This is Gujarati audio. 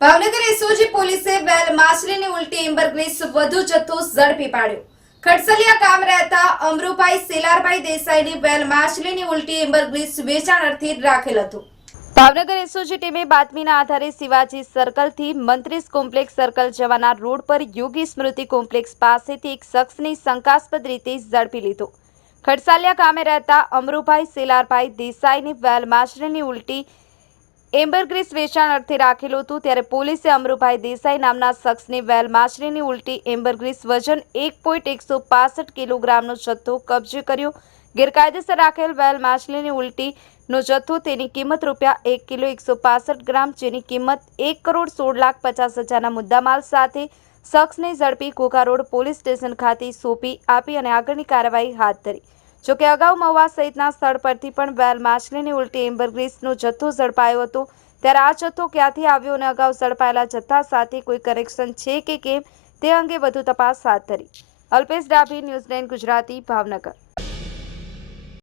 ભાવનગર એસઓજી પોલીસે વેલ માછલીની ઉલટી એમ્બરગ્રીસ વધુ જથ્થો ઝડપી પાડ્યો. ખડસલિયા ગામ રહેતા અમરુભાઈ સેલારભાઈ દેસાઈની વેલ માછલીની ઉલટી એમ્બરગ્રીસ વેચાણ અર્થે રાખેલ હતું. ભાવનગર એસઓજી ટીમે બાતમીના આધારે શિવાજી સર્કલથી મંત્રીસ કોમ્પ્લેક્સ સર્કલ જવાના રોડ પર યોગી સ્મૃતિ કોમ્પ્લેક્સ પાસેથી એક શખ્સની શંકાસ્પદ રીતે ઝડપી લીધો. ખડસાલિયા ગામે રહેતા અમરુભાઈ સેલારભાઈ દેસાઈની વેલ માછલીની ઉલટી એમ્બરગ્રીસ વેચાણ અર્થે રાખેલું હતું ત્યારે પોલીસે અમરુભાઈ દેસાઈ નામના શખ્સની વેલ માછલીની ઉલટી એમ્બરગ્રીસ વજન એક પોઈન્ટ એકસો પાસઠ કિલોગ્રામનો જથ્થો કબજે કર્યો. ગેરકાયદેસર રાખેલ વેલ માછલીની ઉલટીનો જથ્થો તેની કિંમત રૂપિયા એક કિલો એકસો પાસઠ ગ્રામ, જેની કિંમત એક કરોડ સોળ લાખ પચાસ હજારના મુદ્દામાલ સાથે શખ્સને ઝડપી ઘોઘા રોડ પોલીસ સ્ટેશન ખાતે સોંપી આપી અને આગળની કાર્યવાહી હાથ ધરી. જોકે અગાઉ મહુવા સહિતના સ્થળ પરથી પણ વેલ માછલીની ઉલટી એમ્બરગ્રીસનો જથ્થો ઝડપાયો હતો. ત્યારે આ જથ્થો ક્યાંથી આવ્યો અને અગાઉ ઝડપાયેલા જથ્થા સાથે કોઈ કનેક્શન છે કે કેમ તે અંગે વધુ તપાસ હાથ ધરી. અલ્પેશ ડાભી, ન્યૂઝ ગુજરાતી, ભાવનગર.